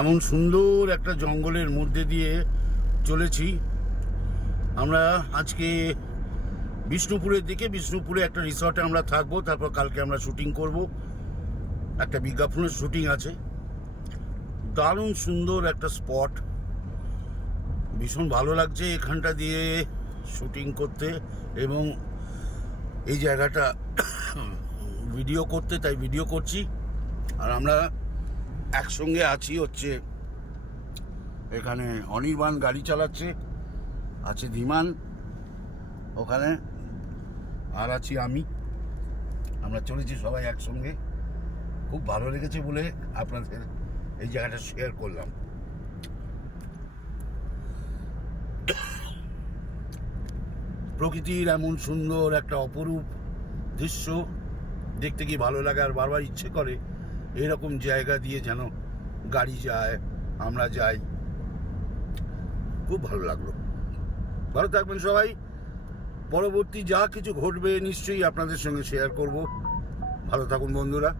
এমন সুন্দর একটা জঙ্গলের মধ্যে দিয়ে চলেছি আমরা আজকে বিষ্ণুপুরের দিকে। বিষ্ণুপুরে একটা রিসর্টে আমরা থাকবো, তারপর কালকে আমরা শুটিং করব। একটা বিজ্ঞাপনের শুটিং আছে। দারুণ সুন্দর একটা স্পট, ভীষণ ভালো লাগছে এখানটা দিয়ে শুটিং করতে এবং এই জায়গাটা ভিডিও করতে, তাই ভিডিও করছি। আর আমরা একসঙ্গে আছি হচ্ছে এখানে অনির্বাণ গাড়ি চালাচ্ছে, আছে ধীমান ওখানে, আর আছি আমি। আমরা চলেছি সবাই একসঙ্গে। খুব ভালো লেগেছে বলে আপনাদের এই জায়গাটা শেয়ার করলাম। প্রকৃতির এমন সুন্দর একটা অপরূপ দৃশ্য দেখতে কি ভালো লাগে, আর বারবার ইচ্ছে করে এরকম জায়গা দিয়ে যেন গাড়ি যায়, আমরা যাই। খুব ভালো লাগলো। ভালো থাকবেন সবাই। পরবর্তী যা কিছু ঘটবে নিশ্চয়ই আপনাদের সঙ্গে শেয়ার করব। ভালো থাকুন বন্ধুরা।